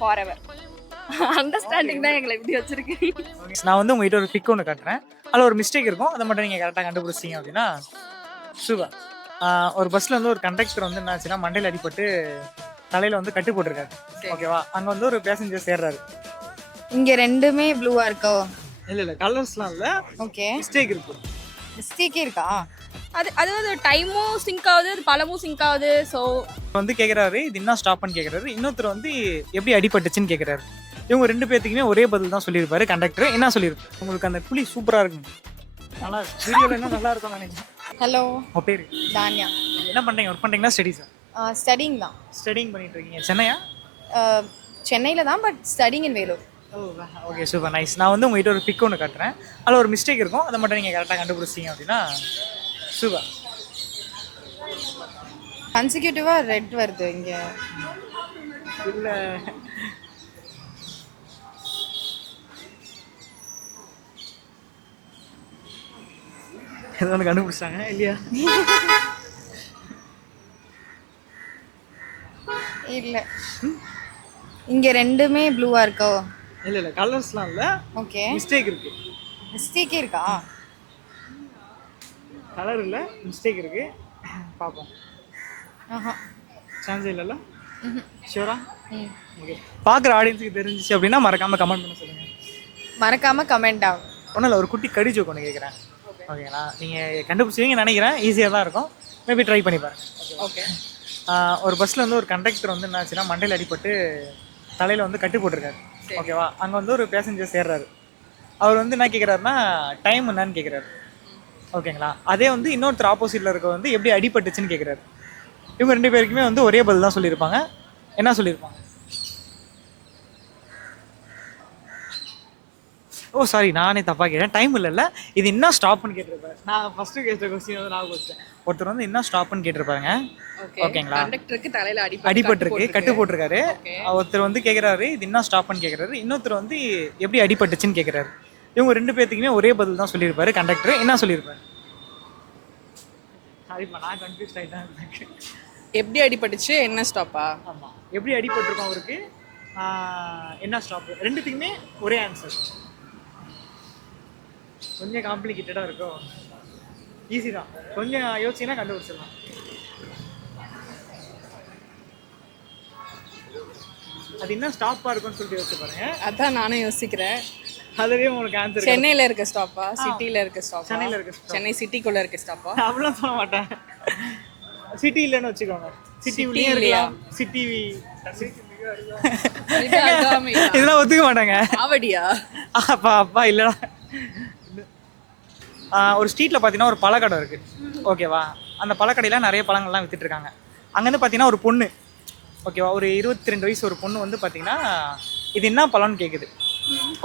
For ever understanding தான் எங்களை இப்படி வச்சிருக்கு. நான் வந்து உங்ககிட்ட ஒரு பிக் ஒன்று காட்டுறேன். அதில் ஒரு மிஸ்டேக் இருக்கும். அதை மட்டும் நீங்கள் கரெக்டாக கண்டுபிடிச்சிங்க அப்படின்னா சூப்பர் ஒரு பஸ்ஸில் வந்து ஒரு கண்டக்டர் வந்து என்னாச்சுன்னா மண்டையில் அடிபட்டு தலையில் வந்து கட்டு போட்டிருக்காரு. ஓகேவா அங்கே வந்து ஒரு பேசஞ்சர் சேர்றாரு. இங்க ரெண்டுமே ப்ளூவா இருக்கோ? இல்லை இல்லை கலர்ஸ்லாம் இல்லை. ஓகே மிஸ்டேக் இருக்கு. மிஸ்டேக்கே இருக்கா? அது அது வந்து டைமும் சிங்க் ஆகுது அது பழமும் சிங்க் ஆகுது ஸோ இப்ப வந்து கேட்குறாரு இது என்ன ஸ்டாப்னு கேட்குறாரு இன்னொருத்தர் வந்து எப்படி அடிபட்டுச்சுன்னு கேட்குறாரு இவங்க ரெண்டு பேர்த்துக்குமே ஒரே பதில் தான் சொல்லியிருப்பாரு கண்டக்டர் என்ன சொல்லியிருப்பாரு உங்களுக்கு அந்த புலி சூப்பராக இருக்கும். நல்லா வீடியோவில் என்ன நல்லா இருக்கும் நினைக்கிறேன். ஹலோ உங்க பேர்? தானியா. என்ன பண்ணுறீங்க ஒர்க் பண்ணுறீங்களா ஸ்டடீஸா ஸ்டடிங் தான். ஸ்டடிங் பண்ணிட்டு இருக்கீங்க. சென்னையா? சென்னையில தான் but studying in Vellore. Okay super nice நான் வந்து உங்ககிட்ட ஒரு பிக் ஒன்று காட்டுறேன். அதில் ஒரு மிஸ்டேக் இருக்கும். அதை மட்டும் நீங்கள் கரெக்டாக கண்டுபிடிச்சிங்க அப்படின்னா சூப்பர் கன்சிக்யூட்டிவா ரெட் வருது இங்க? இல்லை. ஏதோ ஒன்று கண்டுபிடிச்சாங்க இல்லையா? இல்ல. இங்க ரெண்டுமே ப்ளூவா இருக்கோ? இல்லை இல்லை கலர்ஸ்லாம் இல்லை. ஓகே மிஸ்டேக் இருக்கு. மிஸ்டேக்கே இருக்கா? கலர் இல்லை மிஸ்டேக் இருக்கு. பார்ப்போம் ஆஹா. சான்ஸ் இல்லைல்ல? ஷியூரா. ஓகே பார்க்குற ஆடியன்ஸுக்கு தெரிஞ்சிச்சு அப்படின்னா மறக்காமல் கமெண்ட் பண்ண சொல்லுங்கள் மறக்காம கமெண்ட் ஆகும் ஒன்றும் இல்லை ஒரு குட்டி கடி ஜோக் ஒன்று கேட்குறேன் ஓகேங்களா நீங்கள் கண்டுபிடிச்சிவீங்க நினைக்கிறேன். ஈஸியாக தான் இருக்கும். மேபி ட்ரை பண்ணி பாருங்க. ஓகே ஒரு பஸ்ஸில் வந்து ஒரு கண்டக்டர் வந்து என்னாச்சுன்னா மண்டையில் அடிபட்டு தலையில் வந்து கட்டு போட்டிருக்காரு. ஓகேவா அங்கே வந்து ஒரு பேசஞ்சர் சேர்றாரு. அவர் வந்து என்ன கேட்குறாருன்னா டைம் என்னன்னு கேட்குறாரு ஓகேங்களா? அதே வந்து இன்னொருத்தர் ஆப்போசிட்டில் இருக்க வந்து எப்படி அடிபட்டுச்சுன்னு கேட்குறாரு இவங்க ரெண்டு பேருக்குமே வந்து ஒரே பதில் தான் சொல்லியிருப்பாங்க. என்ன சொல்லியிருப்பாங்க? ஓ சாரி நானே தப்பாக கேட்டேன். டைம் இல்லைல்ல. இது என்ன ஸ்டாப்னு கேட்டிருப்பாரு. நான் ஃபஸ்ட்டு கேட்ட கொஸ்டின் வந்து நான் வச்சேன் ஒருத்தர் வந்து என்ன ஸ்டாப்னு கேட்டிருப்பாருங்க. ஓகேங்களா? கண்டக்டருக்கு தலையில அடி அடிபட்டிருக்கு கட்டு போட்டிருக்காரு. ஒருத்தர் வந்து கேட்குறாரு இது என்ன ஸ்டாப்னு கேட்குறாரு இன்னொருத்தர் வந்து எப்படி அடிபட்டுச்சுன்னு கேட்குறாரு இவங்க ரெண்டு பேர்த்துக்குமே ஒரே பதில் தான் சொல்லியிருப்பாரு கண்டக்டர் என்ன சொல்லியிருப்பாரு? சாரிப்பா நான் கன்ஃபியூஸ் ஆகிட்டேன் எப்படி அடிபட்டுச்சு என்ன ஸ்டாப்பா ஆமாம் எப்படி அடிபட்டிருக்கோம் அவருக்கு? என்ன ஸ்டாப் ரெண்டுத்துக்குமே ஒரே ஆன்சர் கொஞ்சம் காம்ப்ளிகேட்டடாக இருக்கும். ஈஸி தான். கொஞ்சம் யோசிச்சிங்கன்னா கண்டுபிடிச்சிடலாம். அது என்ன ஸ்டாப்பாக இருக்கும்னு சொல்லிட்டு யோசிச்சு பாருங்க. அதான் நானும் யோசிக்கிறேன். அதுலேயே உங்களுக்கு ஆன்சர் சென்னையில இருக்க ஸ்டாப்பா சிட்டில இருக்க ஸ்டாப்பா சென்னையில இருக்க. சென்னை சிட்டிக்குள்ள இருக்க ஸ்டாப்பா அப்படிலாம் சொல்ல மாட்டேன். சிட்டி இல்லைன்னு வச்சுக்கோங்க. சிட்டி உள்ளே இல்லையா? சிட்டி? இதெல்லாம் ஒத்துக்க மாட்டாங்க. ஆவடியா? அப்பா அப்பா இல்லடா. ஒரு ஸ்ட்ரீட்டில் பார்த்தீங்கன்னா ஒரு பழக்கடை இருக்குது ஓகேவா அந்த பழக்கடையில் நிறைய பழங்கள்லாம் வித்துட்டு இருக்காங்க அங்கேருந்து பார்த்தீங்கன்னா ஒரு பொண்ணு. ஓகேவா ஒரு இருபத்தி ரெண்டு வயசு ஒரு பொண்ணு வந்து பார்த்தீங்கன்னா இது என்ன பழம்னு கேட்குது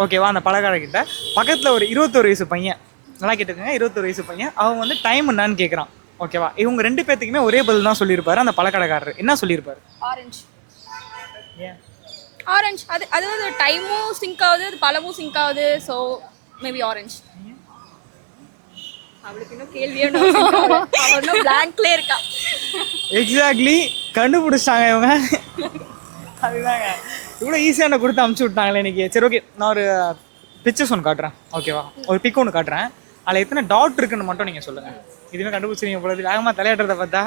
ஓகேவா அந்த பழக்கடை கிட்ட பக்கத்தில் ஒரு இருபத்தொரு வயசு பையன். நல்லா கேட்டுக்கோங்க இருபத்தொரு வயசு பையன். அவன் வந்து டைம் என்னன்னு கேட்குறான் ஓகேவா இவங்க ரெண்டு பேர்த்துக்குமே ஒரே பதில் தான் சொல்லியிருப்பாரு அந்த பழக்கடைக்காரர். என்ன சொல்லியிருப்பாரு? ஆரஞ்சு ஆரஞ்சு அது அது வந்து டைமும் சிங்க் ஆகுது அது பழமும் சிங்க் ஆகுது ஸோ மேபி ஆரஞ்சு அவளுக்கு இன்னும் கேள்வியே இன்னும் பிளாங்க்லேயே இருக்கா. எக்ஸாக்ட்லி கண்டுபிடிச்சிட்டாங்க இவங்க. அதுதாங்க. இவ்வளோ ஈஸியான கொடுத்து அமுச்சு விட்டாங்களே இன்னைக்கு. சரி ஓகே நான் ஒரு பிக்சர்ஸ் ஒன்று காட்டுறேன். ஓகேவா ஒரு பிக் ஒன்று காட்டுறேன். அதில் எத்தனை டாட் இருக்குன்னு மட்டும் நீங்கள் சொல்லுங்கள் இதுவுமே கண்டுபிடிச்சிருங்க பொழுது வேகமாக தலையாடுறத பார்த்தா.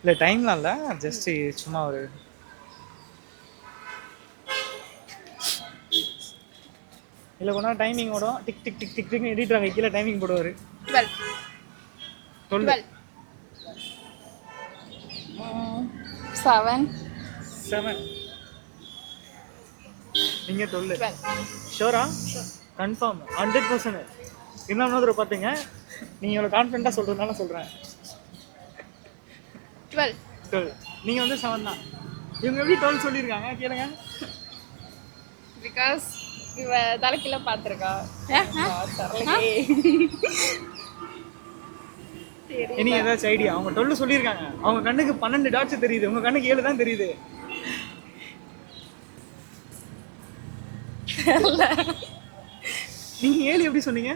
இல்லை டைம்லாம் இல்லை. ஜஸ்ட் சும்மா ஒரு இல்லை கொண்டா டைமிங் ஓடும். டிக் டிக் டிக் டிக் டிக்னு எடிட்டுறாங்க கீழே டைமிங் போடுவார். டுவெல் சொல்லு டுவெல் செவன் செவன் நீங்க சொல்லு. ஷோரா கன்ஃபார்ம் ஹண்ட்ரட் பர்சன்ட் இன்னொன்று தடவை பார்த்தீங்க நீங்கள் இவ்வளோ கான்ஃபிடண்ட்டாக சொல்கிறதுனால சொல்கிறேன் டுவெல் டுவெல் நீங்கள் வந்து செவன் தான். இவங்க எப்படி டுவெல் சொல்லியிருக்காங்க? கேளுங்க. பிகாஸ் இவ தலைக்கீழ பார்த்துருக்கா. இனி ஏதாச்சும் ஐடியா அவங்க டுவெல் சொல்லியிருக்காங்க. அவங்க கண்ணுக்கு பன்னெண்டு டாட்ஸ் தெரியுது. உங்கள் கண்ணுக்கு ஏழு தான் தெரியுது. நீங்கள் ஏழு எப்படி சொன்னீங்க?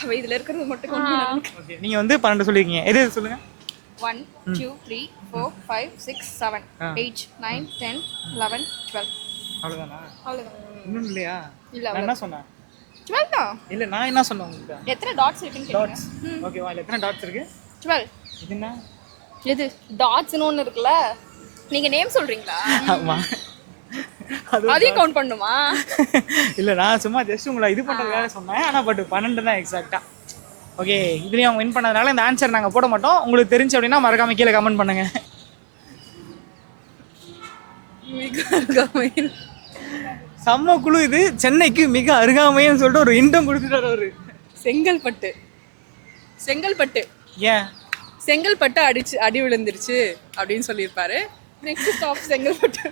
அவ இதுல இருக்கிறது மட்டும் கொஞ்சம் ஓகே நீங்கள் வந்து பன்னெண்டு சொல்லியிருக்கீங்க. எது எது சொல்லுங்கள் one two three four five six seven. Eight nine ten eleven twelve அவ்வளோதானா அவ்வளோதான் இன்னும் இல்லையா? இல்ல, நான் என்ன சொன்னேன்? டுவெல் தான். இல்லை நான் என்ன சொன்னேன் உங்களுக்கு எத்தனை டாட்ஸ் இருக்குன்னு கேட்டீங்க டாட்ஸ் ஓகேவா இல்லை எத்தனை டாட்ஸ் இருக்கு? டுவெல் இது என்ன? எது? டாட்ஸ்னு ஒன்று இருக்குல்ல? நீங்க நேம் சொல்றீங்களா? அது அதையும் கவுண்ட் பண்ணுமா? இல்லை நான் சும்மா ஜஸ்ட் உங்களை இது பண்ணுறதுக்காக சொன்னேன். ஆனால் பட் பன்னெண்டு தான் எக்ஸாக்டாக ஓகே இதுலேயும் அவங்க வின் பண்ணதுனால இந்த ஆன்சர் நாங்கள் போட மாட்டோம். உங்களுக்கு தெரிஞ்சு அப்படின்னா மறக்காம கீழே கமெண்ட் பண்ணுங்க. செம்ம குழு இது. சென்னைக்கு மிக அருகாமைன்னு சொல்லிட்டு ஒரு இண்டம் கொடுத்துட்டாரு அவரு. செங்கல்பட்டு. செங்கல்பட்டு. ஏன்? செங்கல்பட்டு அடிச்சு அடி விழுந்துருச்சு அப்படின்னு சொல்லியிருப்பாரு. Next stop Chengalpattu.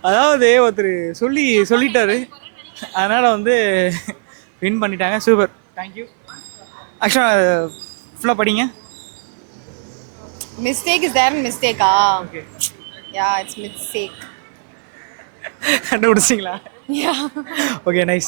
அதாவது ஒருத்தர் சொல்லி சொல்லிட்டாரு. அதனால வந்து வின் பண்ணிட்டாங்க. சூப்பர் தேங்க்யூ ஆக்சுவலாக ஃபுல்லாக படிங்க. மிஸ்டேக் இஸ் தேர் மிஸ்டேக்கா ஓகே யா இட்ஸ் மிஸ்டேக் கண்டுபிடிச்சிங்களா ஓகே நைஸ்